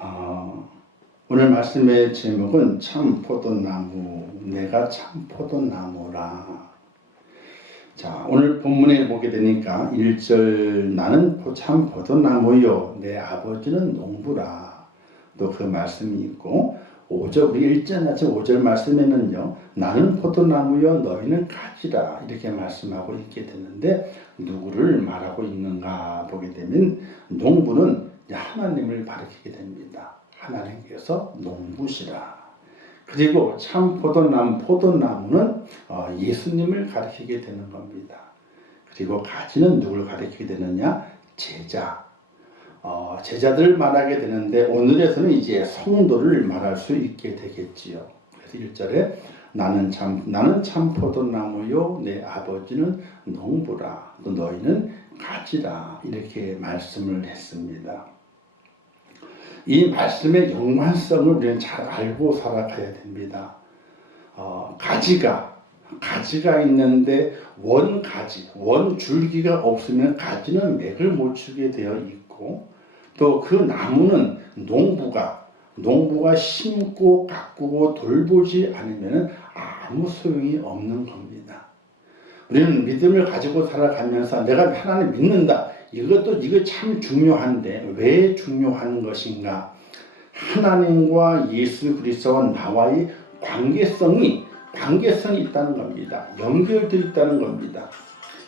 어, 오늘 말씀의 제목은 참 포도나무, 내가 참 포도나무라. 자, 오늘 본문에 보게 되니까 1절 나는 참 포도나무요 내 아버지는 농부라. 또 그 말씀이 있고 5절 우리 5절 말씀에는요 나는 포도나무요 너희는 가지라 이렇게 말씀하고 있게 되는데 누구를 말하고 있는가 보게 되면 농부는 하나님을 가리키게 됩니다. 하나님께서 농부시라. 그리고 참 포도나무는 예수님을 가리키게 되는 겁니다. 그리고 가지는 누굴 가리키게 되느냐? 제자. 제자들을 말하게 되는데 오늘에서는 이제 성도를 말할 수 있게 되겠지요. 그래서 1절에 나는 참 포도나무요 내 아버지는 농부라 또 너희는 가지라 이렇게 말씀을 했습니다. 이 말씀의 연관성을 우리는 잘 알고 살아가야 됩니다. 가지가 있는데 원줄기가 없으면 가지는 맥을 못 추게 되어 있고 또 그 나무는 농부가 심고 가꾸고 돌보지 않으면 아무 소용이 없는 겁니다. 우리는 믿음을 가지고 살아가면서 내가 하나님 믿는다. 이거 참 중요한데 왜 중요한 것인가? 하나님과 예수 그리스도와 나와의 관계성이 있다는 겁니다. 연결되어 있다는 겁니다.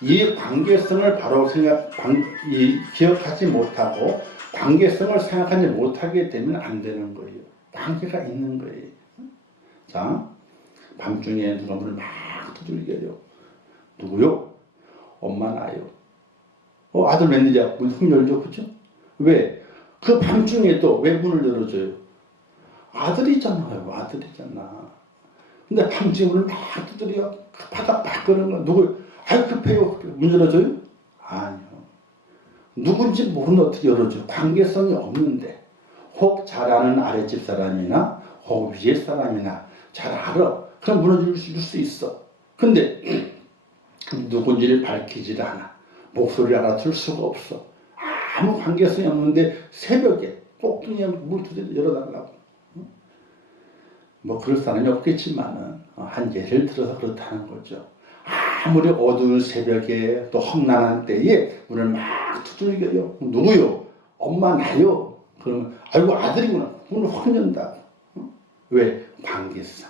이 관계성을 바로 기억하지 못하고 관계성을 생각하지 못하게 되면 안 되는 거예요. 관계가 있는 거예요. 자, 밤중에 누가 문을 막 두들겨요. 누구요? 엄마 나요. 아들 웬일이야? 문 열죠, 그죠? 왜? 그 밤중에도 왜 문을 열어줘요? 아들이잖아요, 아들이잖아. 근데 밤중에 문을 막 두드려. 바닥 막 그러는 거. 누구? 아유, 급해요. 문 열어줘요? 아니요. 누군지 모르는 어떻게 열어줘요? 관계성이 없는데. 혹 잘 아는 아랫집 사람이나, 혹 위에 사람이나, 잘 알아. 그럼 문을 열 수 있어. 근데, 누군지를 밝히질 않아. 목소리를 알아들 수가 없어. 아무 관계성이 없는데 새벽에 꼭두니에 물 두드려 열어달라고. 뭐 그럴 사람이 없겠지만은 한 예를 들어서 그렇다는 거죠. 아무리 어두운 새벽에 또 험난한 때에 문을 막 두들겨요. 누구요? 엄마 나요. 그러면 아이고 아들이구나. 문을 확 연다고. 왜? 관계성.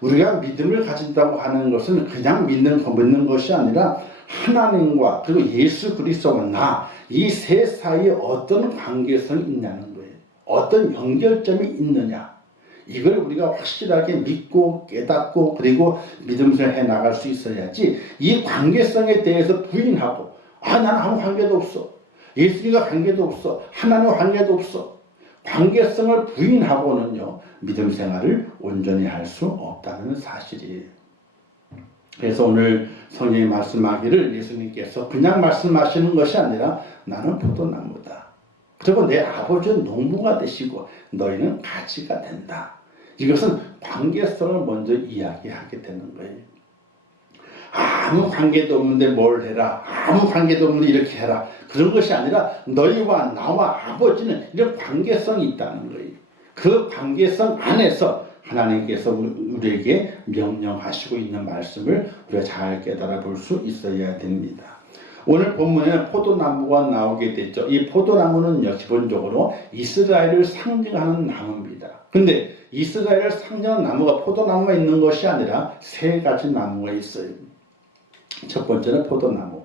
우리가 믿음을 가진다고 하는 것은 그냥 믿는 것이 아니라 하나님과 그리고 예수 그리스도와 나 이 세 사이에 어떤 관계성이 있냐는 거예요. 어떤 연결점이 있느냐. 이걸 우리가 확실하게 믿고 깨닫고 그리고 믿음을 해나갈 수 있어야지 이 관계성에 대해서 부인하고 나는 아무 관계도 없어. 예수님과 관계도 없어. 하나님과 관계도 없어. 관계성을 부인하고는요 믿음 생활을 온전히 할 수 없다는 사실이에요. 그래서 오늘 성경이 말씀하기를 예수님께서 그냥 말씀하시는 것이 아니라 나는 포도나무다. 그리고 내 아버지는 농부가 되시고 너희는 가지가 된다. 이것은 관계성을 먼저 이야기하게 되는 거예요. 아무 관계도 없는데 뭘 해라. 아무 관계도 없는데 이렇게 해라. 그런 것이 아니라 너희와 나와 아버지는 이런 관계성이 있다는 거예요. 그 관계성 안에서 하나님께서 우리에게 명령하시고 있는 말씀을 우리가 잘 깨달아 볼 수 있어야 됩니다. 오늘 본문에는 포도나무가 나오게 됐죠. 이 포도나무는요, 기본적으로 이스라엘을 상징하는 나무입니다. 근데 이스라엘을 상징하는 나무가 포도나무가 있는 것이 아니라 세 가지 나무가 있어요. 첫 번째는 포도나무,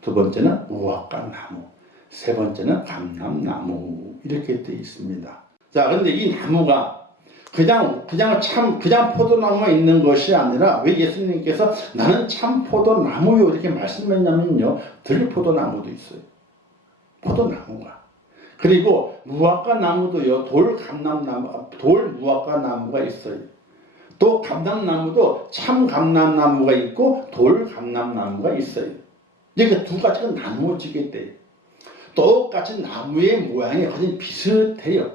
두 번째는 무화과 나무, 세 번째는 감람나무 이렇게 되어 있습니다. 자, 근데 이 나무가 그냥 포도나무가 있는 것이 아니라 왜 예수님께서 나는 참 포도나무요 이렇게 말씀했냐면요 들포도나무도 있어요. 포도나무가. 그리고 무화과 나무도요 돌 무화과 나무가 있어요. 또 감람나무도 참 감람나무가 있고 돌 감람나무가 있어요. 이렇게 두 가지가 나누어지게 돼요. 똑같이 나무의 모양이 거의 비슷해요.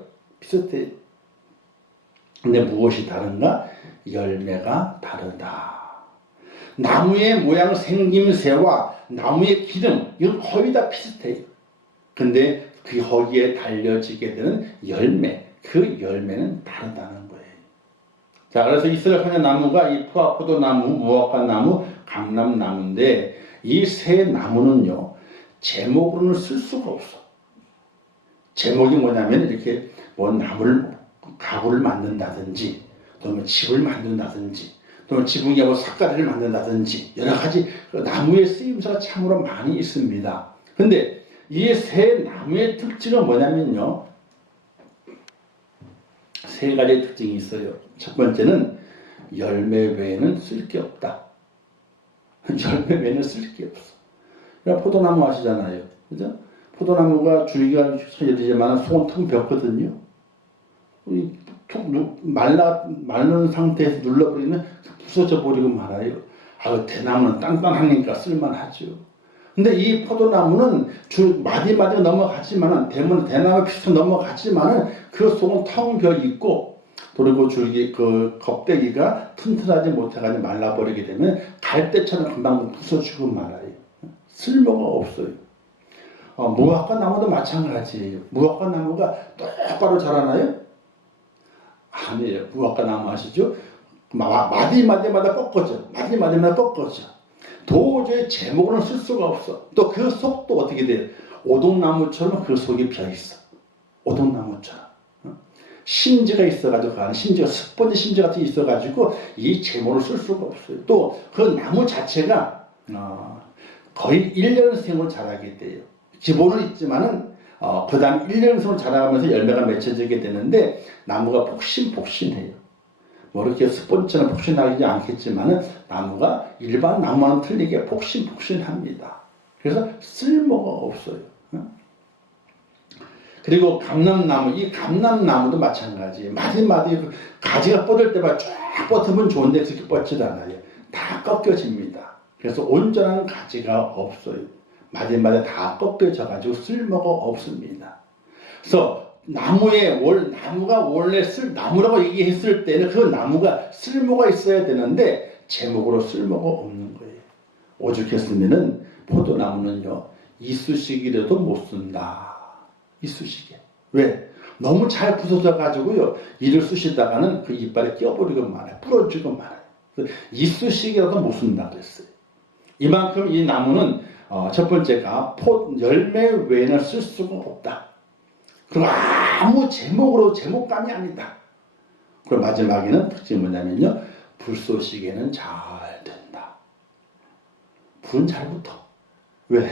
근데 무엇이 다른가? 열매가 다르다. 나무의 모양 생김새와 나무의 기름 이건 거의 다 비슷해요. 근데 그 거기에 달려지게 되는 열매, 그 열매는 다르다는 거예요. 자, 그래서 이스라엘 황야 나무가 이 포도나무, 무화과나무, 감람나무인데 이 세 나무는요 제목으로는 쓸 수가 없어. 제목이 뭐냐면 이렇게 뭐 나무를 가구를 만든다든지 또는 집을 만든다든지 또는 지붕에 뭐 삿가리를 만든다든지 여러 가지 나무의 쓰임새가 참으로 많이 있습니다. 근데 이 세 나무의 특징은 뭐냐면요 세 가지 특징이 있어요. 첫 번째는 열매 외에는 쓸 게 없다. 열매 외에는 쓸 게 없어. 그러니까 포도나무 아시잖아요. 그죠? 포도나무가 줄기가 펴지지만 속은 텅 벽거든요. 툭 마른 상태에서 눌러버리면 부서져 버리고 말아요. 대나무는 단단하니까 쓸만하죠. 근데 이 포도나무는 마디마디가 넘어갔지만은 대나무 비슷한 넘어갔지만은 그 속은 텅 비어 있고 그리고 줄기 그 껍데기가 튼튼하지 못해가지고 말라버리게 되면 갈대처럼 금방 부서지고 말아요. 쓸모가 없어요. 무화과 나무도 마찬가지예요. 무화과 나무가 똑바로 자라나요? 아니에요. 무화과 나무 아시죠? 마디마디마다 꺾어져. 마디마디마다 꺾어져. 도저히 제목으로는 쓸 수가 없어. 또 그 속도 어떻게 돼요? 오동나무처럼 그 속이 비어있어. 오동나무처럼. 심지가 있어가지고 그 안에 심지가 스펀지 심지 같은 게 있어가지고 이 제목을 쓸 수가 없어요. 또 그 나무 자체가 거의 1년생으로 자라게 돼요. 기본은 있지만은 그 다음 1년생으로 자라가면서 열매가 맺혀지게 되는데 나무가 폭신폭신해요. 뭐 이렇게 스펀지처럼 폭신하지 않겠지만은 나무가 일반 나무와는 틀리게 폭신폭신합니다. 그래서 쓸모가 없어요. 그리고 감람나무, 이 감람나무도 마찬가지예요. 마디마디 가지가 뻗을 때만 쫙 뻗으면 좋은데 그렇게 뻗질 않아요. 다 꺾여집니다. 그래서 온전한 가지가 없어요. 마디마디 다 꺾여져가지고 쓸모가 없습니다. 그래서 나무가 원래 나무라고 얘기했을 때는 그 나무가 쓸모가 있어야 되는데 제목으로 쓸모가 없는 거예요. 오죽했으면은 포도나무는요 이쑤시개라도 못 쓴다. 이쑤시개. 왜? 너무 잘 부서져 가지고요 이를 쑤시다가는 그 이빨에 껴버리고 말아요. 부러지고 말아요. 이쑤시개라도 못 쓴다 그랬어요. 이만큼 이 나무는 첫 번째가 열매 외에는 쓸 수가 없다. 그리고 아무 제목감이 아니다. 그리고 마지막에는 특징이 뭐냐면요. 불쏘시개는 잘 된다. 불은 잘 붙어. 왜?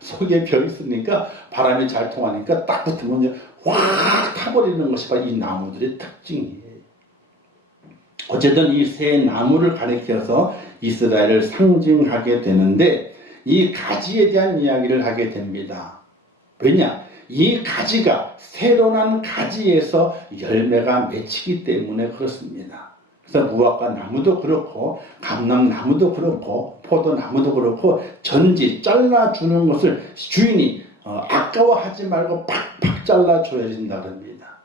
속에 벼 있으니까 바람이 잘 통하니까 딱 붙으면 확 타버리는 것이 바로 이 나무들의 특징이에요. 어쨌든 이 세 나무를 가리켜서 이스라엘을 상징하게 되는데 이 가지에 대한 이야기를 하게 됩니다. 왜냐? 이 가지가 새로 난 가지에서 열매가 맺히기 때문에 그렇습니다. 그래서 무화과 나무도 그렇고 감람나무도 그렇고 포도나무도 그렇고 전지 잘라주는 것을 주인이 아까워하지 말고 팍팍 잘라줘야 된다랍니다.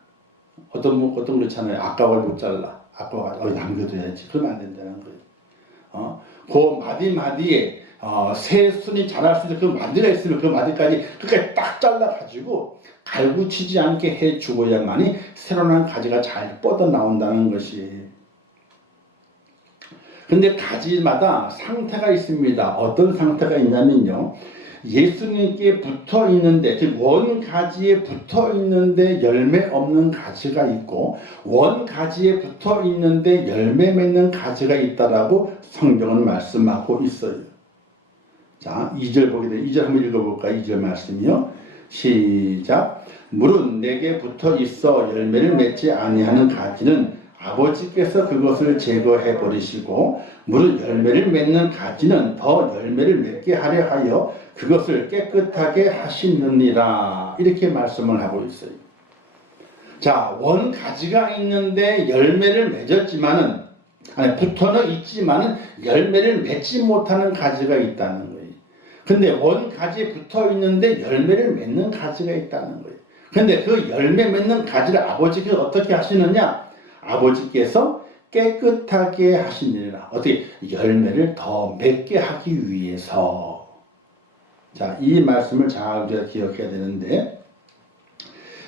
어떤 그렇잖아요. 아까워 못 잘라. 아까워 남겨둬야지. 그러면 안 된다는 거예요. 그 마디마디에 새 순이 자랄 수 있는 그 마디가 있으면 그 마디까지 끝까지 딱 잘라가지고 갈구치지 않게 해주고야만이 새로 난 가지가 잘 뻗어 나온다는 것이. 근데 가지마다 상태가 있습니다. 어떤 상태가 있냐면요. 예수님께 붙어 있는데, 즉 원가지에 붙어 있는데 열매 없는 가지가 있고 원가지에 붙어 있는데 열매 맺는 가지가 있다라고 성경은 말씀하고 있어요. 자, 2절 보게 돼. 2절 한번 읽어볼까요? 2절 말씀이요. 시작. 물은 내게 붙어 있어 열매를 맺지 아니하는 가지는 아버지께서 그것을 제거해 버리시고 물은 열매를 맺는 가지는 더 열매를 맺게 하려 하여 그것을 깨끗하게 하시느니라. 이렇게 말씀을 하고 있어요. 자, 원가지가 있는데 열매를 맺었지만은 붙어는 있지만은 열매를 맺지 못하는 가지가 있다는 거예요. 근데 원가지에 붙어 있는데 열매를 맺는 가지가 있다는 거예요. 근데 그 열매 맺는 가지를 아버지께서 어떻게 하시느냐? 아버지께서 깨끗하게 하시느니라. 어떻게? 열매를 더 맺게 하기 위해서. 자, 이 말씀을 잘 우리가 기억해야 되는데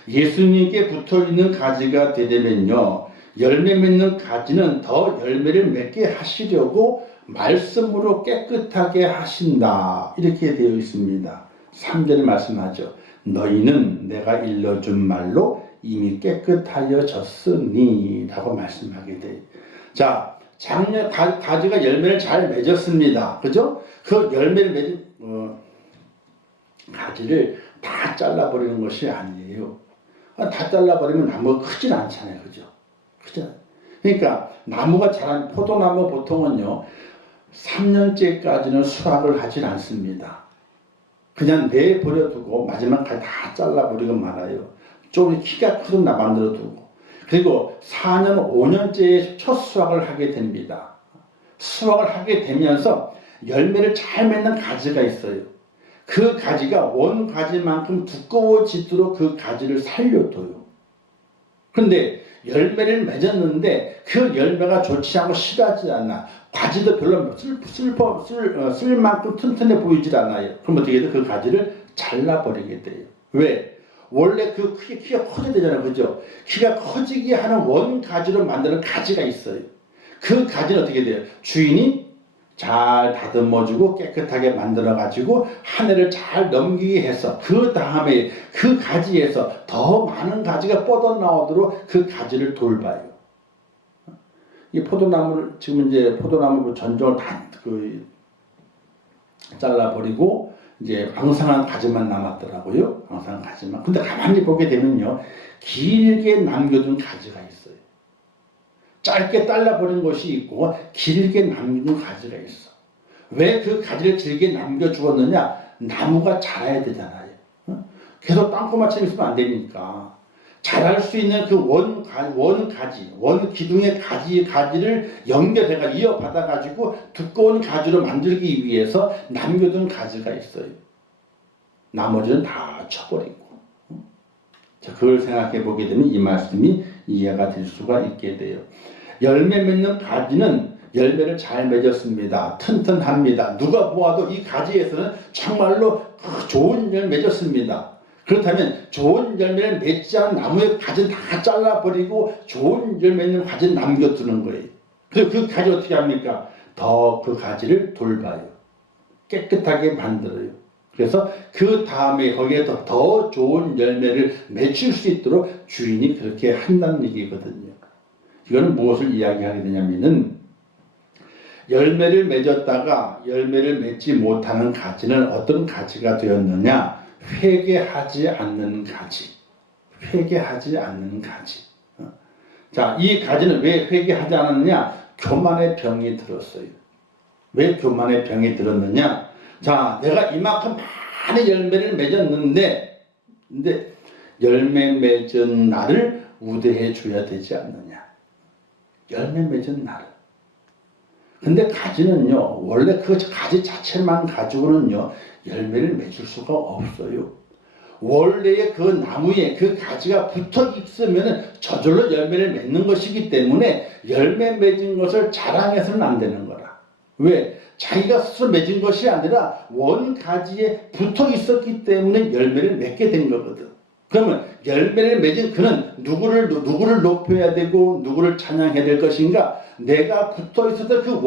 예수님께 붙어있는 가지가 되려면요, 열매 맺는 가지는 더 열매를 맺게 하시려고 말씀으로 깨끗하게 하신다. 이렇게 되어 있습니다. 3절에 말씀하죠. 너희는 내가 일러준 말로 이미 깨끗하여졌으니 라고 말씀하게 돼요. 자, 작년 가지가 열매를 잘 맺었습니다. 그죠? 그 열매를 맺은 가지를 다 잘라버리는 것이 아니에요. 다 잘라버리면 나무가 크진 않잖아요. 그죠? 크죠? 그러니까 나무가 자란 포도나무 보통은요 3년째까지는 수확을 하진 않습니다. 그냥 내버려두고 마지막까지 다 잘라버리고 말아요. 좀 키가 크도록 만들어두고. 그리고 4년, 5년째에 첫 수확을 하게 됩니다. 수확을 하게 되면서 열매를 잘 맺는 가지가 있어요. 그 가지가 원 가지만큼 두꺼워지도록 그 가지를 살려둬요. 그런데 열매를 맺었는데 그 열매가 좋지 않고 실하지 않나. 가지도 별로 쓸 만큼 튼튼해 보이질 않아요. 그럼 어떻게 해요? 그 가지를 잘라버리게 돼요. 왜? 원래 그 키가 커져야 되잖아요. 그죠? 키가 커지게 하는 원 가지로 만드는 가지가 있어요. 그 가지는 어떻게 돼요? 주인이 잘 다듬어주고 깨끗하게 만들어가지고 한 해를 잘 넘기게 해서 그 다음에 그 가지에서 더 많은 가지가 뻗어나오도록 그 가지를 돌봐요. 이 포도나무를 지금 이제 포도나무 전종을 다 잘라버리고 이제 왕성한 가지만 남았더라고요. 왕성한 가지만. 근데 가만히 보게 되면요, 길게 남겨둔 가지가 있어요. 짧게 잘라버린 것이 있고 길게 남겨둔 가지가 있어. 왜 그 가지를 길게 남겨주었느냐? 나무가 자라야 되잖아요. 계속 땅콩마처럼 있으면 안 되니까. 자랄 수 있는 그 원 기둥의 가지를 연결해가 이어받아가지고 두꺼운 가지로 만들기 위해서 남겨둔 가지가 있어요. 나머지는 다 쳐버리고. 자, 그걸 생각해 보게 되면 이 말씀이 이해가 될 수가 있게 돼요. 열매 맺는 가지는 열매를 잘 맺었습니다. 튼튼합니다. 누가 보아도 이 가지에서는 정말로 좋은 열매 맺었습니다. 그렇다면 좋은 열매를 맺지 않은 나무의 가지는 다 잘라버리고 좋은 열매는 가지는 남겨두는 거예요. 그래서 그 가지 어떻게 합니까? 더 그 가지를 돌봐요. 깨끗하게 만들어요. 그래서 그 다음에 거기에 더 좋은 열매를 맺힐 수 있도록 주인이 그렇게 한다는 얘기거든요. 이거는 무엇을 이야기하게 되냐면은 열매를 맺었다가 열매를 맺지 못하는 가지는 어떤 가지가 되었느냐? 회개하지 않는 가지. 회개하지 않는 가지. 자, 이 가지는 왜 회개하지 않았느냐? 교만의 병이 들었어요. 왜 교만의 병이 들었느냐? 자, 내가 이만큼 많은 열매를 맺었는데, 근데 열매 맺은 나를 우대해 줘야 되지 않느냐? 열매 맺은 나를. 근데 가지는요, 원래 그 가지 자체만 가지고는요, 열매를 맺을 수가 없어요. 원래의 그 나무에 그 가지가 붙어 있으면 저절로 열매를 맺는 것이기 때문에 열매 맺은 것을 자랑해서는 안 되는 거라. 왜? 자기가 스스로 맺은 것이 아니라 원 가지에 붙어 있었기 때문에 열매를 맺게 된 거거든. 그러면 열매를 맺은 그는 누구를 높여야 되고 누구를 찬양해야 될 것인가? 내가 붙어 있었던 그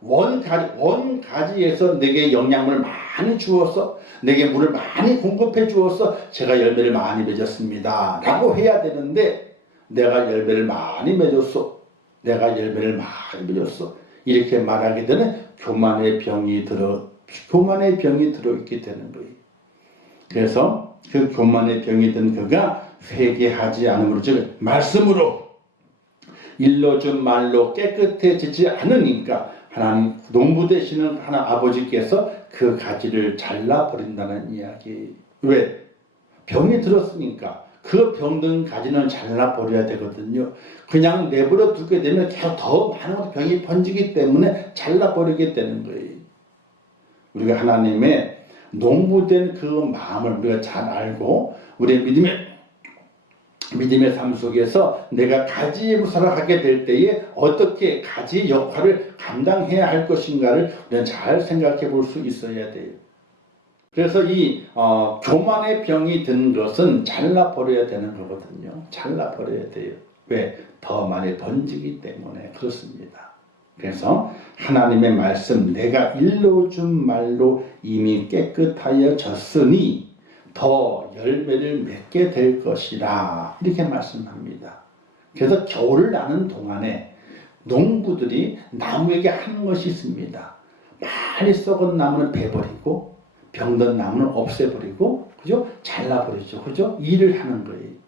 원가지에서 내게 영양분을 많이 주어서 내게 물을 많이 공급해 주어서 제가 열매를 많이 맺었습니다 라고 해야 되는데 내가 열매를 많이 맺었어. 내가 열매를 많이 맺었어. 이렇게 말하게 되는 교만의 병이 들어있게 되는 거예요. 그래서 그 교만의 병이 든 그가 회개하지 않음으로, 즉 말씀으로 일러준 말로 깨끗해지지 않으니까 하나님 농부 되시는 하나 아버지께서 그 가지를 잘라버린다는 이야기. 왜? 병이 들었으니까 그 병든 가지는 잘라버려야 되거든요. 그냥 내버려 두게 되면 계속 더 많은 병이 번지기 때문에 잘라버리게 되는 거예요. 우리가 하나님의 농부된 그 마음을 우리가 잘 알고 우리의 믿음의 삶 속에서 내가 가지의 무사를 하게 될 때에 어떻게 가지의 역할을 감당해야 할 것인가를 우리는 잘 생각해 볼 수 있어야 돼요. 그래서 이 교만의 병이 든 것은 잘라버려야 되는 거거든요. 잘라버려야 돼요. 왜? 더 많이 번지기 때문에 그렇습니다. 그래서 하나님의 말씀 내가 일러준 말로 이미 깨끗하여 졌으니 더 열매를 맺게 될 것이라 이렇게 말씀합니다. 그래서 겨울을 나는 동안에 농부들이 나무에게 하는 것이 있습니다. 많이 썩은 나무는 베버리고 병든 나무는 없애버리고 그죠? 잘라버리죠. 그죠? 일을 하는 거예요.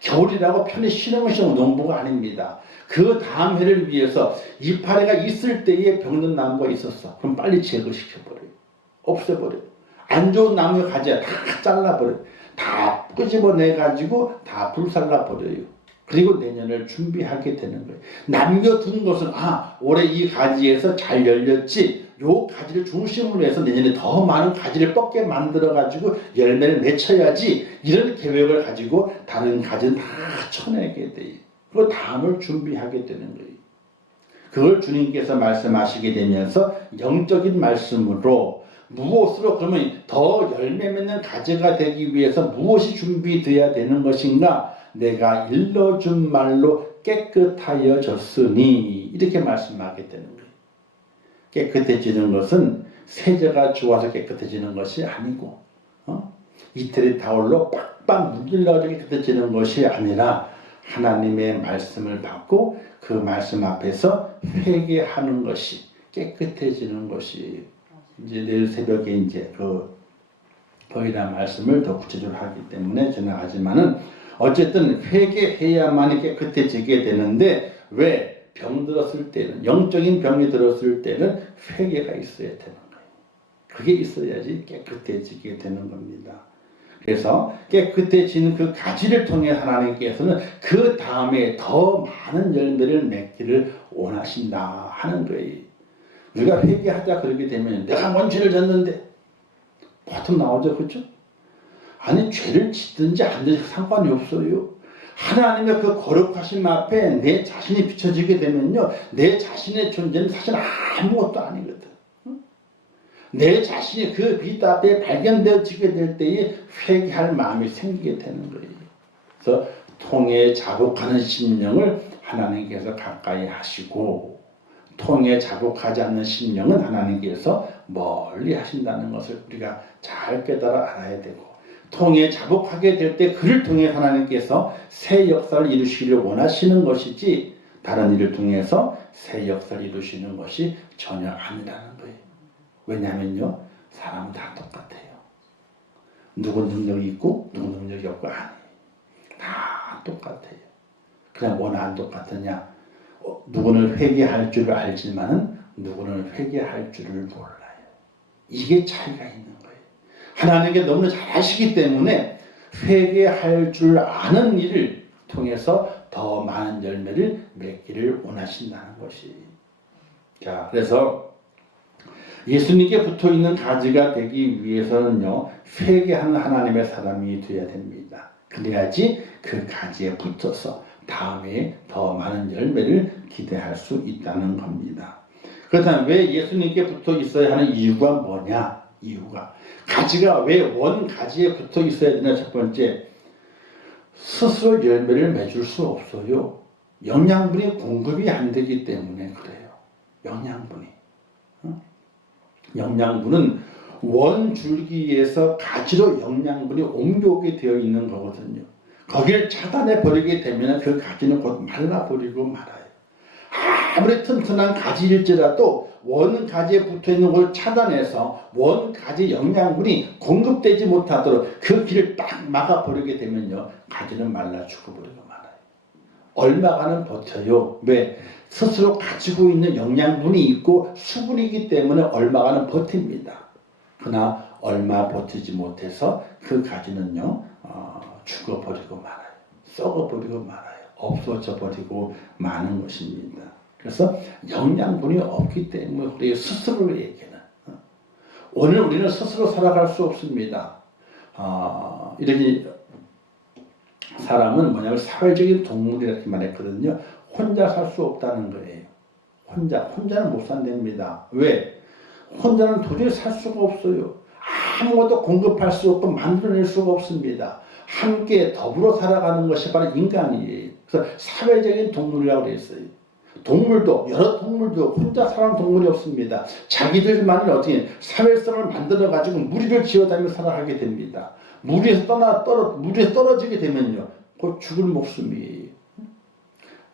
겨울이라고 편히 쉬는 것이 농부가 아닙니다. 그 다음 해를 위해서 이파리가 있을 때에 병든 나무가 있었어. 그럼 빨리 제거시켜버려요. 없애버려요. 안 좋은 나무에 가지야 다 잘라버려요. 다 끄집어내가지고 다 불살라버려요. 그리고 내년을 준비하게 되는 거예요. 남겨둔 것은 올해 이 가지에서 잘 열렸지. 요 가지를 중심으로 해서 내년에 더 많은 가지를 뻗게 만들어가지고 열매를 맺혀야지. 이런 계획을 가지고 다른 가지는 다 쳐내게 돼요. 그리고 다음을 준비하게 되는 거예요. 그걸 주님께서 말씀하시게 되면서 영적인 말씀으로 무엇으로 그러면 더 열매 맺는 가지가 되기 위해서 무엇이 준비되어야 되는 것인가? 내가 일러준 말로 깨끗하여 졌으니 이렇게 말씀하게 되는 거예요. 깨끗해지는 것은 세제가 좋아서 깨끗해지는 것이 아니고 이태리 타올로 빡빡 문질러서 깨끗해지는 것이 아니라 하나님의 말씀을 받고 그 말씀 앞에서 회개하는 것이 깨끗해지는 것이 이제 내일 새벽에 이제 거기다 말씀을 더 구체적으로 하기 때문에 지나가지만은 어쨌든 회개해야만 깨끗해지게 되는데 왜 병들었을 때는 영적인 병이 들었을 때는 회개가 있어야 되는 거예요. 그게 있어야지 깨끗해지게 되는 겁니다. 그래서 깨끗해지는 그 가지를 통해 하나님께서는 그 다음에 더 많은 열매를 맺기를 원하신다 하는 거예요. 우리가 회개하자 그러게 되면 내가 뭔 죄를 졌는데 보통 나오죠. 그렇죠? 아니 죄를 짓든지 안 짓든지 상관이 없어요. 하나님의 그 거룩하심 앞에 내 자신이 비춰지게 되면요. 내 자신의 존재는 사실 아무것도 아니거든. 내 자신이 그 빛 앞에 발견되어지게 될 때에 회개할 마음이 생기게 되는 거예요. 그래서 통에 자복하는 심령을 하나님께서 가까이 하시고 통에 자복하지 않는 심령은 하나님께서 멀리 하신다는 것을 우리가 잘 깨달아 알아야 되고 통에 자복하게 될 때 그를 통해 하나님께서 새 역사를 이루시기를 원하시는 것이지 다른 일을 통해서 새 역사를 이루시는 것이 전혀 아니라는 거예요. 왜냐하면요. 사람은 다 똑같아요. 누군 능력이 있고 누군 능력이 없고 아니에요. 다 똑같아요. 그냥 원 안 똑같으냐. 누구는 회개할 줄을 알지만은 누구는 회개할 줄을 몰라요. 이게 차이가 있는 거예요. 하나님께 너무나 잘 아시기 때문에 회개할 줄 아는 일을 통해서 더 많은 열매를 맺기를 원하신다는 것이. 자, 그래서 예수님께 붙어 있는 가지가 되기 위해서는요, 회개하는 하나님의 사람이 되어야 됩니다. 그래야지 그 가지에 붙어서 다음에 더 많은 열매를 기대할 수 있다는 겁니다. 그렇다면 왜 예수님께 붙어 있어야 하는 이유가 뭐냐? 이유가 가지가 왜 원 가지에 붙어 있어야 되냐? 첫 번째, 스스로 열매를 맺을 수 없어요. 영양분이 공급이 안 되기 때문에 그래요. 영양분은 원 줄기에서 가지로 영양분이 옮겨오게 되어 있는 거거든요. 거기를 차단해 버리게 되면 그 가지는 곧 말라버리고 말아요. 아무리 튼튼한 가지일지라도 원 가지에 붙어있는 걸 차단해서 원 가지 영양분이 공급되지 못하도록 그 길을 딱 막아버리게 되면요. 가지는 말라 죽어버리고 말아요. 얼마간은 버텨요. 왜? 스스로 가지고 있는 영양분이 있고 수분이기 때문에 얼마간은 버팁니다. 그러나 얼마 버티지 못해서 그 가지는요. 죽어버리고 말아요. 썩어버리고 말아요. 없어져 버리고 마는 것입니다. 그래서 영양분이 없기 때문에 우리 스스로에게는 오늘 우리는 스스로 살아갈 수 없습니다. 이렇게 사람은 뭐냐면 사회적인 동물이라고 말했거든요. 혼자 살 수 없다는 거예요. 혼자는 못 산답니다. 왜? 혼자는 도저히 살 수가 없어요. 아무것도 공급할 수 없고 만들어낼 수가 없습니다. 함께 더불어 살아가는 것이 바로 인간이에요. 그래서 사회적인 동물이라고 그랬어요. 동물도 여러 동물도 혼자 사는 동물이 없습니다. 자기들만이 어떻게 사회성을 만들어 가지고 무리를 지어다니며 살아가게 됩니다. 무리에서 떨어지게 되면요, 곧 죽을 목숨이에요.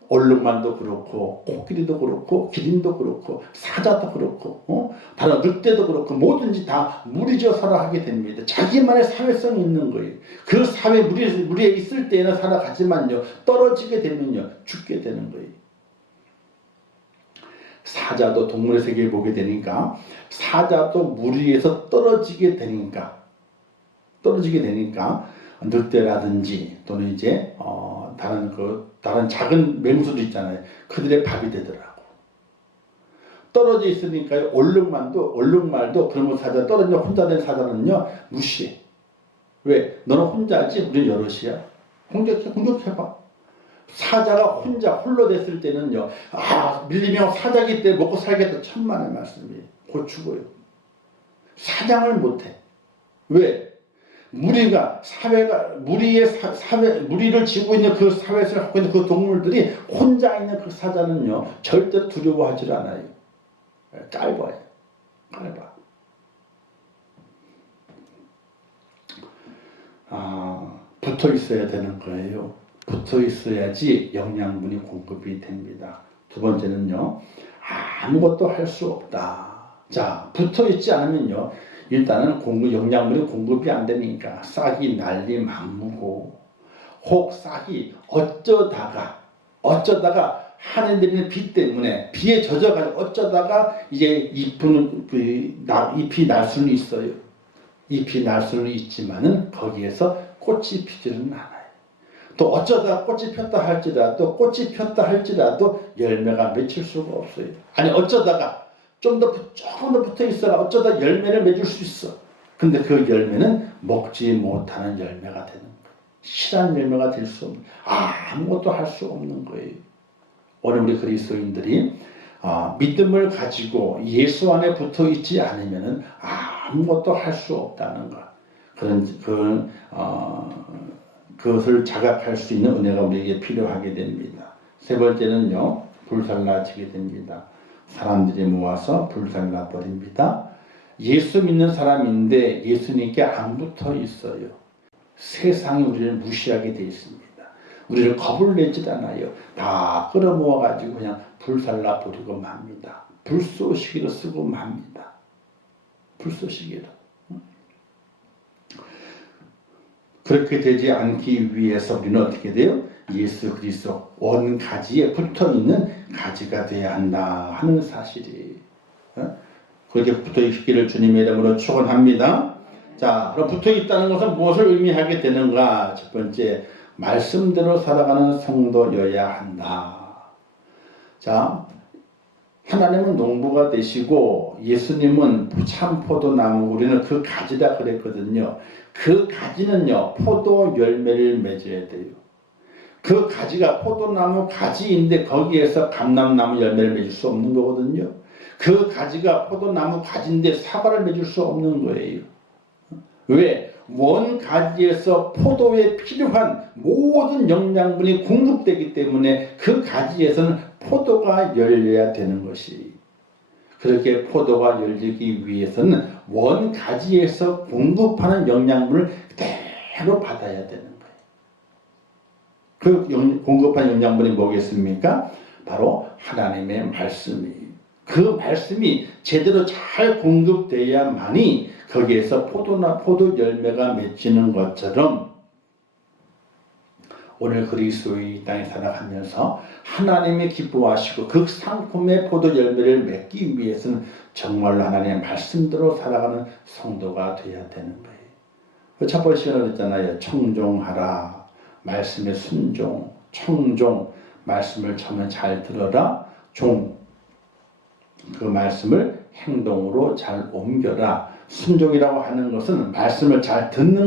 얼룩말도 그렇고 코끼리도 그렇고 기린도 그렇고 사자도 그렇고 다른 늑대도 그렇고 뭐든지 다 무리지어 살아가게 됩니다. 자기만의 사회성이 있는 거예요. 그 사회 무리에 있을 때는 살아가지만요, 떨어지게 되면요 죽게 되는 거예요. 사자도 동물의 세계에 보게 되니까 사자도 무리에서 떨어지게 되니까 늑대라든지 또는 이제 다른 작은 맹수도 있잖아요. 그들의 밥이 되더라고. 떨어져 있으니까 얼룩말도 그런 사자 떨어져 혼자 된 사자는요 무시해. 왜? 너는 혼자지 우리는 여럿이야. 공격해봐. 사자가 홀로 됐을 때는요, 밀리면 사자기 때문에 먹고 살겠다 천만의 말씀이에요. 곧 죽어요. 사냥을 못해. 왜? 무리를 지고 있는 그 사회에서 갖고 있는 그 동물들이 혼자 있는 그 사자는요, 절대로 두려워하지 않아요. 짧아. 붙어 있어야 되는 거예요. 붙어 있어야지 영양분이 공급이 됩니다. 두 번째는요, 아무것도 할 수 없다. 자, 붙어 있지 않으면요, 일단은 영양분이 공급이 안 되니까 싹이 난리 만무고, 혹 싹이 어쩌다가 하늘 내리는 비 때문에 비에 젖어가지고 어쩌다가 이제 잎이 날 수는 있어요. 잎이 날 수는 있지만은 거기에서 꽃이 피지는 않아요. 또 어쩌다 꽃이 폈다 할지라도 열매가 맺힐 수가 없어요. 아니 어쩌다가 조금 더 붙어 있어라 어쩌다 열매를 맺을 수 있어. 근데 그 열매는 먹지 못하는 열매가 되는 거예요. 실한 열매가 될 수 없는, 아무것도 할 수 없는 거예요. 오늘 우리 그리스도인들이 믿음을 가지고 예수 안에 붙어 있지 않으면은 아무것도 할 수 없다는 것. 그것을 자각할 수 있는 은혜가 우리에게 필요하게 됩니다. 세 번째는요, 불살라지게 됩니다. 사람들이 모아서 불살라 버립니다. 예수 믿는 사람인데 예수님께 안 붙어 있어요. 세상이 우리를 무시하게 되어 있습니다. 우리를 겁을 내질 않아요. 다 끌어모아 가지고 그냥 불살라 버리고 맙니다. 불쏘시개로 쓰고 맙니다. 불쏘시개로. 그렇게 되지 않기 위해서 우리는 어떻게 돼요? 예수 그리스도 원가지에 붙어있는 가지가 되어야 한다 하는 사실이, 그렇게 붙어있기를 주님의 이름으로 축원합니다. 자, 그럼 붙어있다는 것은 무엇을 의미하게 되는가? 첫 번째, 말씀대로 살아가는 성도여야 한다. 자, 하나님은 농부가 되시고 예수님은 참포도나무, 우리는 그 가지라 그랬거든요. 그 가지는요, 포도 열매를 맺어야 돼요. 그 가지가 포도나무 가지인데 거기에서 감람나무 열매를 맺을 수 없는 거거든요. 그 가지가 포도나무 가지인데 사과를 맺을 수 없는 거예요. 왜? 원 가지에서 포도에 필요한 모든 영양분이 공급되기 때문에 그 가지에서는 포도가 열려야 되는 것이, 그렇게 포도가 열리기 위해서는 원 가지에서 공급하는 영양분을 그대로 받아야 되는 거예요. 그 공급한 영양분이 뭐겠습니까? 바로 하나님의 말씀이에요. 그 말씀이 제대로 잘 공급되어야만이 거기에서 포도 열매가 맺히는 것처럼, 오늘 그리스도의 땅에 살아가면서 하나님이 기뻐하시고 그 상품의 포도 열매를 맺기 위해서는 정말로 하나님의 말씀대로 살아가는 성도가 되어야 되는 거예요. 첫 번째 시간에 했잖아요. 청종하라. 말씀에 순종. 청종. 말씀을 처음에 잘 들어라. 종. 그 말씀을 행동으로 잘 옮겨라. 순종이라고 하는 것은 말씀을 잘 듣는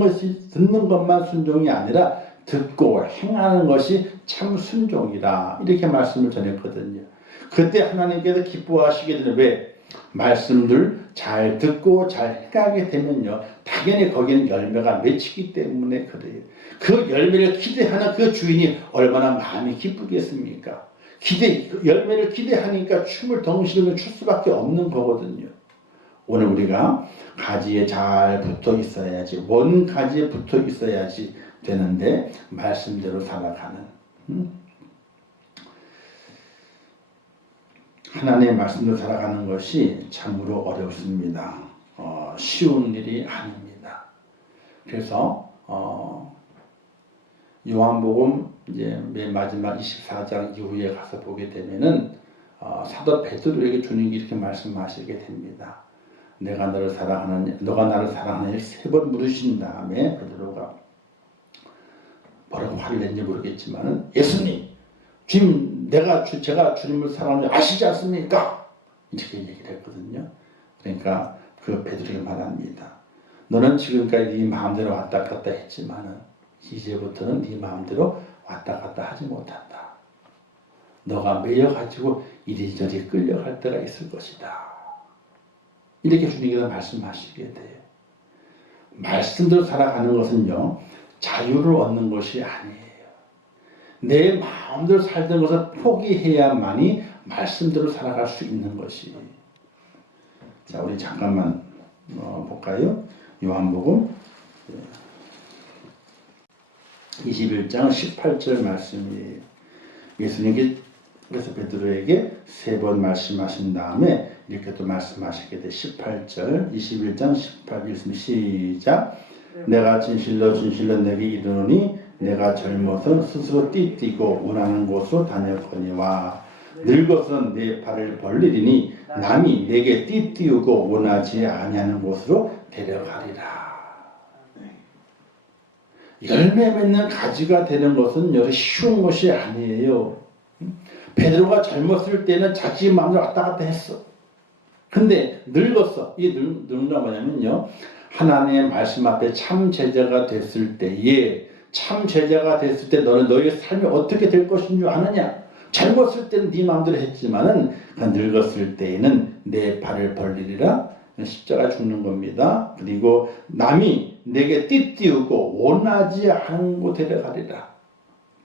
것만 순종이 아니라 듣고 행하는 것이 참 순종이다. 이렇게 말씀을 전했거든요. 그때 하나님께서 기뻐하시게 되는, 왜? 말씀들 잘 듣고 잘 행하게 되면요, 당연히 거기는 열매가 맺히기 때문에 그래요. 그 열매를 기대하는 그 주인이 얼마나 마음이 기쁘겠습니까? 열매를 기대하니까 춤을 덩실을 출 수밖에 없는 거거든요. 오늘 우리가 가지에 잘 붙어 있어야지, 원 가지에 붙어 있어야지 되는데, 말씀대로 살아가는, 하나님의 말씀대로 살아가는 것이 참으로 어렵습니다. 쉬운 일이 아닙니다. 그래서 요한복음 이제 맨 마지막 24장 이후에 가서 보게 되면은 사도 베드로에게 주님이 이렇게 말씀하시게 됩니다. 너가 나를 사랑하느냐 3번 물으신 다음에 베드로가 뭐라고 화를 냈는지 모르겠지만은 예수님, 주님, 제가 주님을 사랑하는 줄 아시지 않습니까? 이렇게 얘기를 했거든요. 그러니까 그 베드로에게 말합니다. 너는 지금까지 네 마음대로 왔다 갔다 했지만은 이제부터는 네 마음대로 왔다 갔다 하지 못한다. 너가 매여가지고 이리저리 끌려갈 때가 있을 것이다. 이렇게 주님께서 말씀하시게 돼요. 말씀대로 살아가는 것은요, 자유를 얻는 것이 아니에요. 내 마음대로 살던 것을 포기해야만이 말씀대로 살아갈 수 있는 것이에요. 자, 우리 잠깐만 볼까요? 요한복음 21장 18절 말씀이에요. 예수님께 그래서 베드로에게 3번 말씀하신 다음에 이렇게 또 말씀하시게 돼. 18절 21장 18절 시작. 내가 진실로 내게 이르노니 내가 젊어서 스스로 띠띠고 원하는 곳으로 다녔거니와 늙어서는 내 발을 벌리리니 남이 내게 띠띠우고 원하지 아니하는 곳으로 데려가리라. 열매 맺는 가지가 되는 것은 여러 쉬운 것이 아니에요. 베드로가 젊었을 때는 자기 마음대로 왔다 갔다 했어. 근데 늙었어. 이 늙는 건 뭐냐면요, 하나님의 말씀 앞에 참 제자가 됐을 때에, 참 제자가 됐을 때 너는 너의 삶이 어떻게 될 것인 줄 아느냐? 젊었을 때는 네 마음대로 했지만은 늙었을 때에는 내 발을 벌리리라. 십자가 죽는 겁니다. 그리고 남이 내게 띠띠우고 원하지 않은 곳 데려가리라.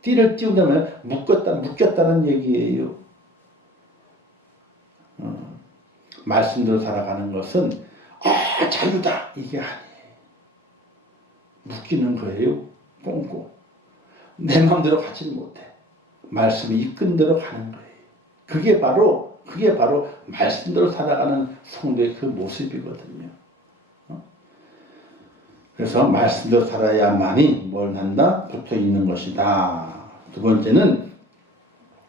띠를 띄운다면 묶였다는 얘기예요. 말씀대로 살아가는 것은 자유다 이게 아니에요. 묶이는 거예요. 꽁꽁. 내 마음대로 가지는 못해. 말씀이 이끈 대로 가는 거예요. 그게 바로 말씀대로 살아가는 성도의 그 모습이거든요. 그래서 말씀대로 살아야만이 뭘 한다? 붙어 있는 것이다. 두 번째는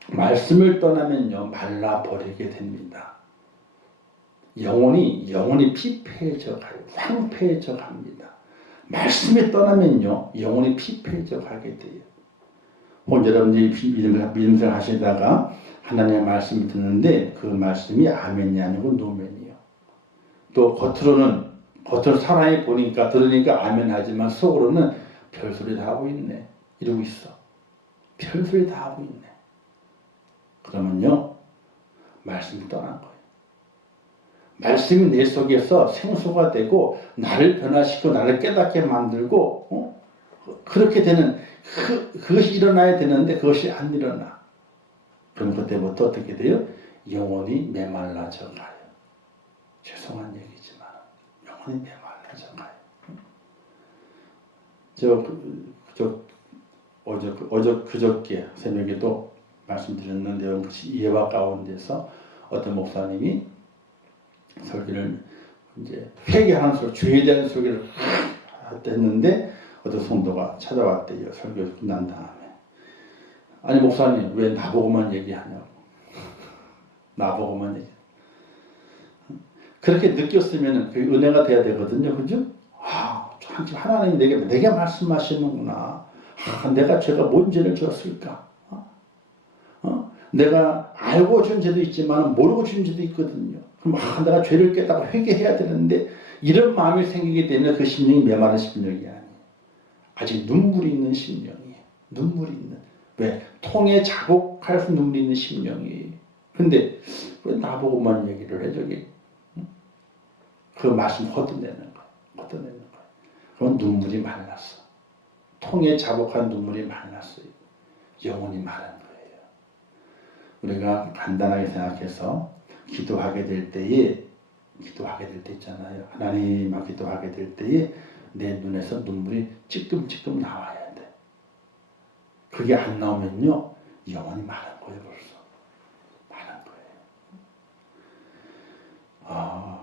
말씀을 떠나면요, 말라버리게 됩니다. 영혼이 피폐해져 가요. 황폐해져 갑니다. 말씀이 떠나면요, 영혼이 피폐해져 가게 돼요. 혹은 여러분들이 믿음생활 하시다가 하나님의 말씀을 듣는데 그 말씀이 아멘이 아니고 노멘이요. 또 겉으로 사람이 보니까 들으니까 아멘 하지만 속으로는 별소리 다 하고 있네. 이러고 있어. 별소리 다 하고 있네. 그러면요, 말씀이 떠난 거예요. 말씀이 내 속에서 생수가 되고 나를 변화시키고 나를 깨닫게 만들고 그렇게 되는 그것이 일어나야 되는데 그것이 안 일어나. 그럼 그때부터 어떻게 돼요? 영혼이 메말라져 가요. 죄송한 얘기지만 영혼이 메말라져 가요. 그저께 새벽에도 말씀드렸는 내용, 예화 가운데서 어떤 목사님이 설교를 이제 회개하는 소리, 죄에 대한 소리를 했는데 어떤 성도가 찾아왔대요. 설교 끝난 다음에. 아니 목사님 왜 나보고만 얘기하냐고. 나보고만 얘기. 그렇게 느꼈으면 그 은혜가 돼야 되거든요. 그죠? 하나님 내게 말씀하시는구나. 내가 죄가 뭔 죄를 지었을까? 내가 알고 준 죄도 있지만 모르고 준 죄도 있거든요. 그럼 내가 죄를 깨닫고 회개해야 되는데 이런 마음이 생기게 되면 그 심령이 메마른 심령이 아니에요. 아직 눈물이 있는 심령이에요. 눈물이 있는. 왜? 통에 자복해서 눈물이 있는 심령이에요. 근데 왜 나보고만 얘기를 해 저기? 그 말씀 헛되내는 거예요. 그건 눈물이 말랐어. 통에 자복한 눈물이 말랐어요. 영혼이 마른 거예요. 우리가 간단하게 생각해서 기도하게 될 때에 있잖아요. 하나님만 기도하게 될 때에 내 눈에서 눈물이 찔끔찔끔 나와야 돼. 그게 안 나오면요, 영혼이 마른 거예요, 벌써. 마른 거예요.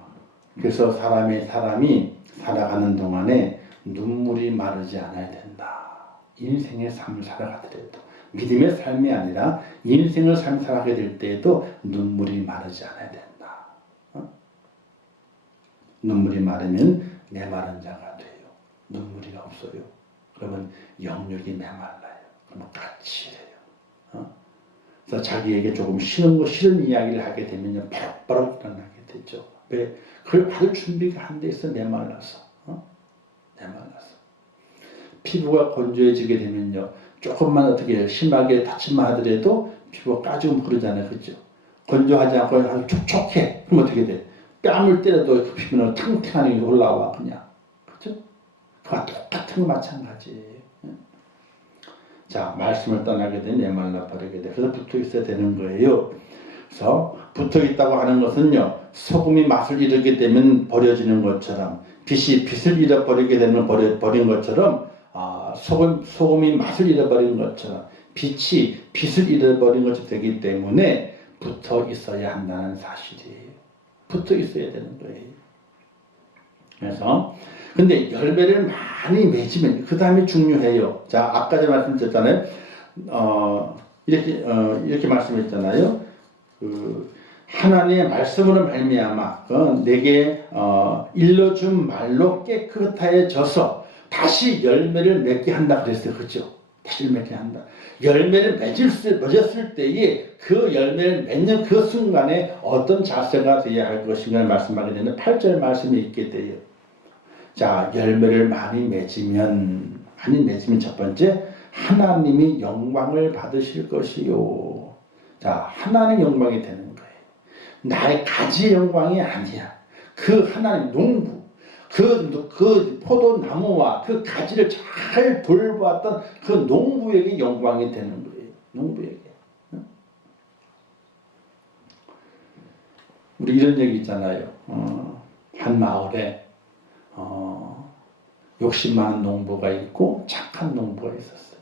그래서 사람이 살아가는 동안에 눈물이 마르지 않아야 된다. 인생의 삶을 살아가더라도, 믿음의 삶이 아니라 인생의 삶을 살아가게 될 때에도 눈물이 마르지 않아야 된다. 눈물이 마르면 메마른 자가 돼요. 눈물이 없어요. 그러면 영역이 메말라요. 그러면 까칠해요. 그래서 자기에게 조금 싫은 이야기를 하게 되면 바로 일어나게 되죠. 왜? 그걸 받을 준비가 안 돼 있어. 메말라서. 피부가 건조해지게 되면요, 조금만 어떻게 심하게 다치만 하더라도 피부가 까지고 그러잖아요. 그죠? 건조하지 않고 아주 촉촉해. 그럼 어떻게 돼? 뺨을 때려도 그 피부는 탱탱하게 올라와, 그냥. 그죠? 그와 똑같은 거 마찬가지예요. 자, 말씀을 떠나게 되면 메말라 버리게 돼. 그래서 붙어 있어야 되는 거예요. 그래서 붙어 있다고 하는 것은요, 소금이 맛을 잃게 되면 버려지는 것처럼, 빛이 빛을 잃어버리게 되면 버린 것처럼, 소금이 맛을 잃어버린 것처럼, 빛이 빛을 잃어버린 것이 되기 때문에 붙어 있어야 한다는 사실이에요. 붙어 있어야 되는 거예요. 그래서 근데 열매를 많이 맺으면 그 다음에 중요해요. 자, 아까 전에 말씀드렸잖아요. 이렇게 말씀했잖아요. 하나님의 말씀으로 말미암아 내게 일러준 말로 깨끗해져서 다시 열매를 맺게 한다 그랬어요. 그렇죠? 다시 맺게 한다. 열매를 맺었을 때에 그 열매를 맺는 그 순간에 어떤 자세가 되어야 할 것인가를 말씀하게 되는 8절 말씀이 있게 돼요. 자, 열매를 많이 맺으면 첫 번째, 하나님이 영광을 받으실 것이요. 자, 하나님 영광이 되는 거예요. 나의 가지의 영광이 아니야. 그 하나님 농부, 그 포도나무와 그 가지를 잘 돌보았던 그 농부에게 영광이 되는 거예요. 농부에게. 우리 이런 얘기 있잖아요. 한 마을에 욕심 많은 농부가 있고 착한 농부가 있었어요.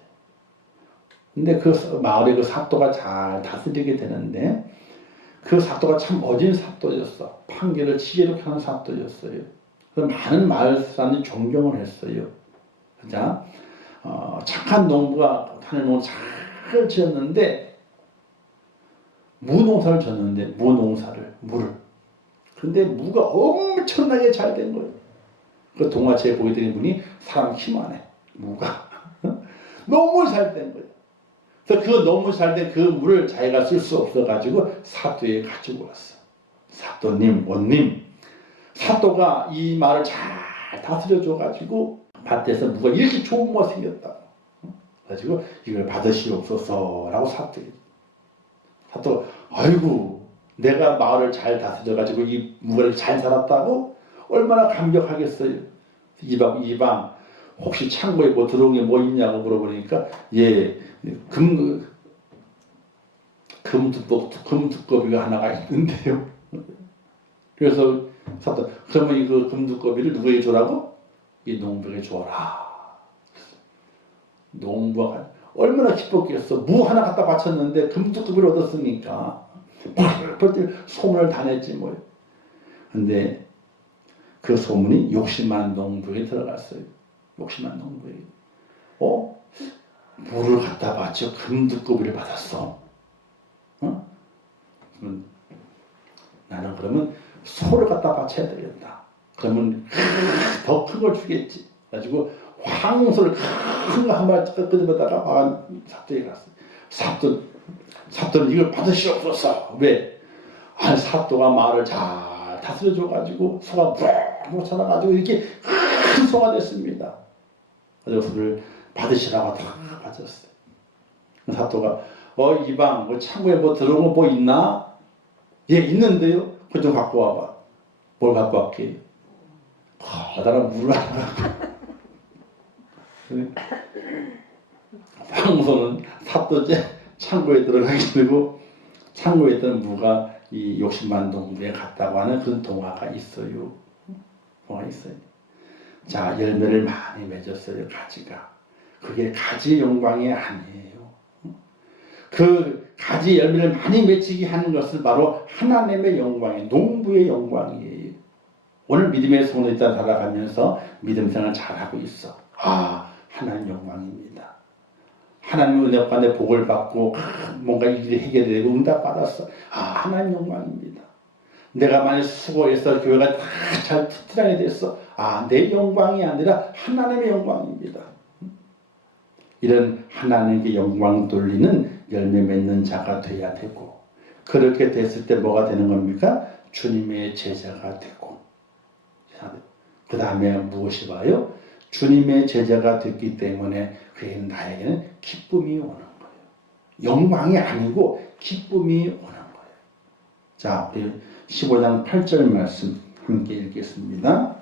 근데 그 마을에 그 사또가 잘 다스리게 되는데 그 사또가 참 어진 사또였어. 판결을 지혜롭게 하는 사또였어요. 그래서 많은 마을 사람들이 존경을 했어요. 자, 착한 농부가 하는 농을 잘 지었는데 무농사를 졌는데 무를. 근데 무가 엄청나게 잘 된 거예요. 그 동화책에 보게 되는 분이 사람 힘하네. 무가 너무 잘 된 거예요. 그래서 그 너무 잘 된 그 물을 자기가 쓸 수 없어가지고 사또에 가지고 왔어. 사또님, 원님, 사또가 이 말을 잘 다스려줘가지고 밭에서 무가 이렇게 좋은 무가 생겼다. 그래가지고 이걸 받으시옵소서라고 사또, 아이고 내가 마을을 잘 다스려가지고 이 무를 잘 살았다고 얼마나 감격하겠어요. 이방 혹시 창고에 뭐 들어온 게 뭐 있냐고 물어보니까 금두꺼비가 하나가 있는데요. 그래서 사또, 그러면 이 금두꺼비를 누구에게 줘라고? 이 농부에게 줘라. 농부가 얼마나 기뻤겠어. 무 하나 갖다 바쳤는데 금두꺼비를 얻었으니까 벌써 소문을 다 냈지 뭐요. 근데 그 소문이 욕심만 농부에게 들어갔어요. 욕심만 농부에게. 무를 갖다 바쳐 금두꺼비를 받았어. 나는 그러면 소를 갖다 바쳐야 되겠다. 그러면 더 큰 걸 주겠지. 그래가지고 황소를 큰 거 한 마리 끄집어다가 사또에 갔어요. 사또는 이걸 받으시옵소서. 왜? 사또가 말을 잘 다스려줘가지고 소가 못 살아가지고 이렇게 큰 소가 됐습니다. 그래서 소를 받으시라고 다 받았어요. 사또가 이방 창고에 뭐 들어온 거 뭐 있나? 예, 있는데요. 그거 좀 갖고 와봐. 뭘 갖고 왔게? 커다란 물을 하나 황소는 삿도째 창고에 들어가게 되고 창고에 있던 무가 이 욕심만 동부에 갔다고 하는 그런 동화가 있어요. 동화가 있어요. 자, 열매를 많이 맺었어요. 가지가. 그게 가지의 영광이 아니에요. 그 가지 열매를 많이 맺히게 하는 것은 바로 하나님의 영광이에요. 농부의 영광이에요. 오늘 믿음의 손에 있다 살아가면서 믿음 생활 잘하고 있어. 아, 하나님 영광입니다. 하나님 은혜 가운데 복을 받고 뭔가 일이 해결되고 응답받았어. 아, 하나님 영광입니다. 내가 많이 수고해서 교회가 다 잘 튼튼하게 됐어. 아, 내 영광이 아니라 하나님의 영광입니다. 이런 하나님께 영광 돌리는 열매 맺는 자가 돼야 되고, 그렇게 됐을 때 뭐가 되는 겁니까? 주님의 제자가 되고, 그 다음에 무엇이 와요? 주님의 제자가 됐기 때문에 그게 나에게는 기쁨이 오는 거예요. 영광이 아니고 기쁨이 오는 거예요. 자, 우리 15장 8절 말씀 함께 읽겠습니다.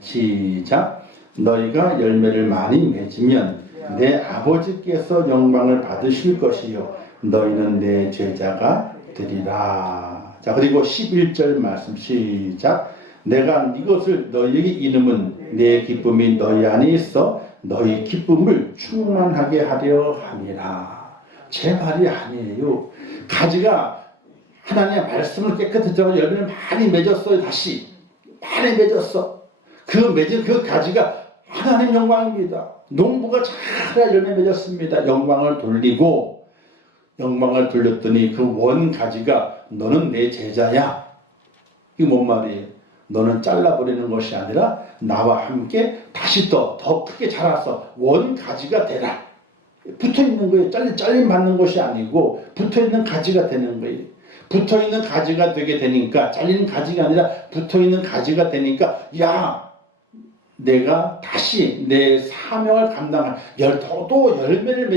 시작. 너희가 열매를 많이 맺으면 내 아버지께서 영광을 받으실 것이요 너희는 내 제자가 되리라. 자, 그리고 11절 말씀 시작. 내가 이것을 너희에게 이름은 내 기쁨이 너희 안에 있어 너희 기쁨을 충만하게 하려 함이라. 제 말이 아니에요. 가지가 하나님의 말씀을 깨끗이 들어서 열매를 많이 맺었어요. 다시 많이 맺었어. 그 맺은 그 가지가 하나님 영광입니다. 농부가 잘 열매 맺었습니다. 영광을 돌리고, 영광을 돌렸더니 그 원 가지가 너는 내 제자야. 이게 뭔 말이에요? 너는 잘라버리는 것이 아니라 나와 함께 다시 더 크게 자라서 원 가지가 되라. 붙어있는 거예요. 잘림 받는 것이 아니고 붙어있는 가지가 되는 거예요. 붙어있는 가지가 되게 되니까, 잘리는 가지가 아니라 붙어있는 가지가 되니까, 야, 내가 다시 내 사명을 감당할 더 열매를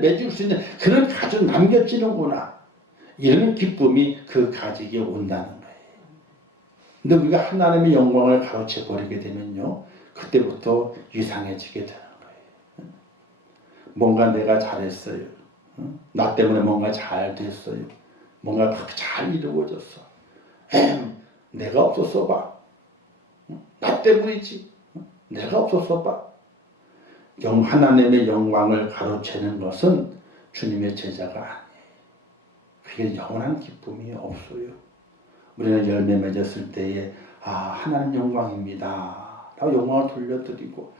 맺을 수 있는 그런 가지로 남겨지는구나. 이런 기쁨이 그 가지에 온다는 거예요. 근데 우리가 하나님의 영광을 가로채 버리게 되면요, 그때부터 이상해지게 되는 거예요. 뭔가 내가 잘했어요. 나 때문에 뭔가 잘 됐어요. 뭔가 잘 이루어졌어. 내가 없었어 봐. 나 때문이지. 내가 없었어 봐. 하나님의 영광을 가로채는 것은 주님의 제자가 아니에요. 그게 영원한 기쁨이 없어요. 우리는 열매 맺었을 때에 하나님 영광입니다 라고 영광을 돌려드리고,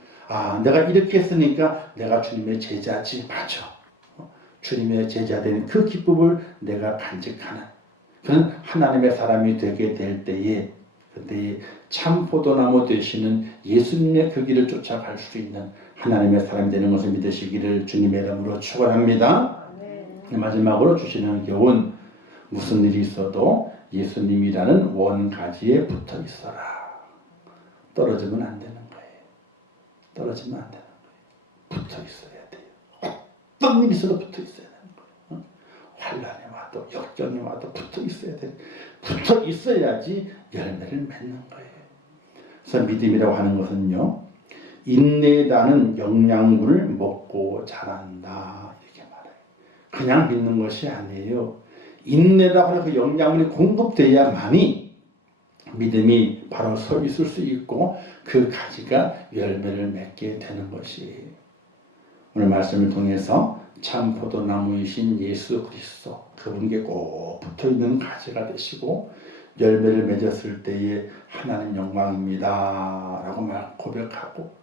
내가 이렇게 했으니까 내가 주님의 제자지. 맞아. 주님의 제자된 그 기쁨을 내가 간직하는 그런 하나님의 사람이 되게 될 때에, 그때 참 포도나무 되시는 예수님의 그 길을 쫓아갈 수 있는 하나님의 사람이 되는 것을 믿으시기를 주님의 이름으로 축원합니다. 마지막으로 주시는 교훈, 무슨 일이 있어도 예수님이라는 원가지에 붙어 있어라. 떨어지면 안 되는 거예요. 떨어지면 안 되는 거예요. 붙어 있어야 돼요. 어떤 일이 있어도 붙어 있어야 되는 거예요. 환란이 와도 역경이 와도 붙어 있어야 돼요. 붙어 있어야지 열매를 맺는 거예요. 그래서 믿음이라고 하는 것은요, 인내다는 영양분을 먹고 자란다 이렇게 말해요. 그냥 믿는 것이 아니에요. 인내라고 하는 그 영양분이 공급돼야만이 믿음이 바로 서 있을 수 있고 그 가지가 열매를 맺게 되는 것이에요. 오늘 말씀을 통해서 참 포도나무이신 예수 그리스도, 그분께 꼭 붙어있는 가지가 되시고 열매를 맺었을 때에 하나님 영광입니다 라고 고백하고,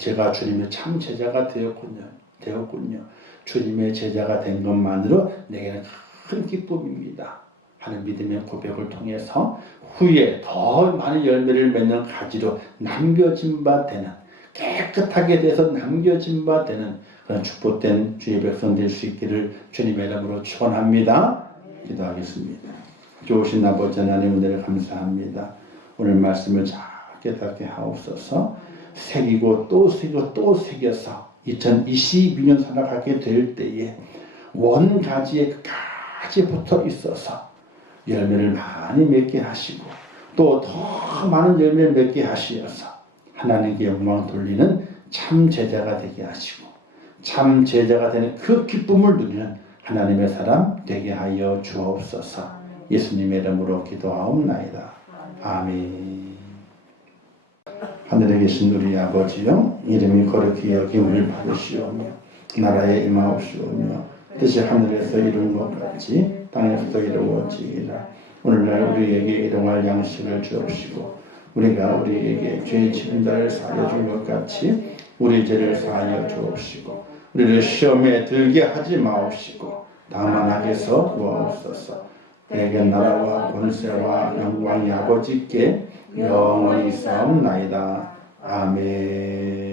제가 주님의 참 제자가 되었군요. 주님의 제자가 된 것만으로 내게는 큰 기쁨입니다 하는 믿음의 고백을 통해서 후에 더 많은 열매를 맺는 가지로 남겨진 바 되는, 깨끗하게 돼서 남겨진 바 되는 그런 축복된 주의 백성 될 수 있기를 주님의 이름으로 축원합니다. 기도하겠습니다. 좋으신 아버지 하나님, 은혜를 감사합니다. 오늘 말씀을 잘 깨닫게 하옵소서. 새기고 또 새기고 또 새겨서 2022년 살아가게 될 때에 원 가지에 끝까지 붙어 있어서 열매를 많이 맺게 하시고 또 더 많은 열매를 맺게 하시어서 하나님께 영광 돌리는 참 제자가 되게 하시고 참 제자가 되는 그 기쁨을 누리는 하나님의 사람 되게 하여 주옵소서. 예수님의 이름으로 기도하옵나이다. 아멘. 하늘에 계신 우리 아버지여, 이름이 거룩히 여김을 받으시오며 나라에 임하옵시오며 뜻이 하늘에서 이룬 것 같이 땅에서도 이루어지이다. 오늘날 우리에게 일용할 양식을 주옵시고 우리가 우리에게 죄 지은 자를 사하여 준 것 같이 우리 죄를 사하여 주옵시고 우리를 시험에 들게 하지 마옵시고 다만 악에서 구하옵소서. 대개 나라와 권세와 영광이 아버지께 영원히 있사옵나이다. 아멘.